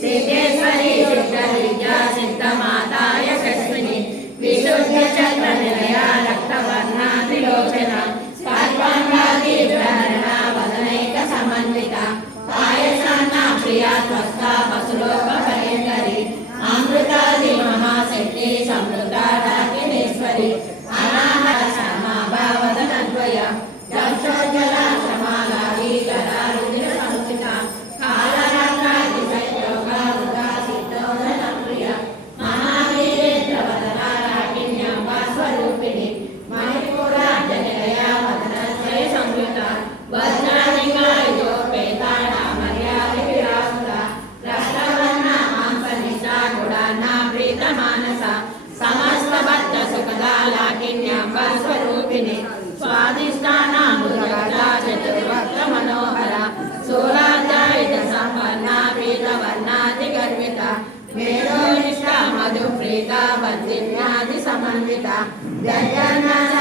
సిద్ధేశ్వరి శుద్ధ విద్యా సిద్ధ అమృతాది మహాశక్తి సమృత वेदोनिष्ठा मधुप्रीता बद्रिन्यादि समन्विता जयन्नाथ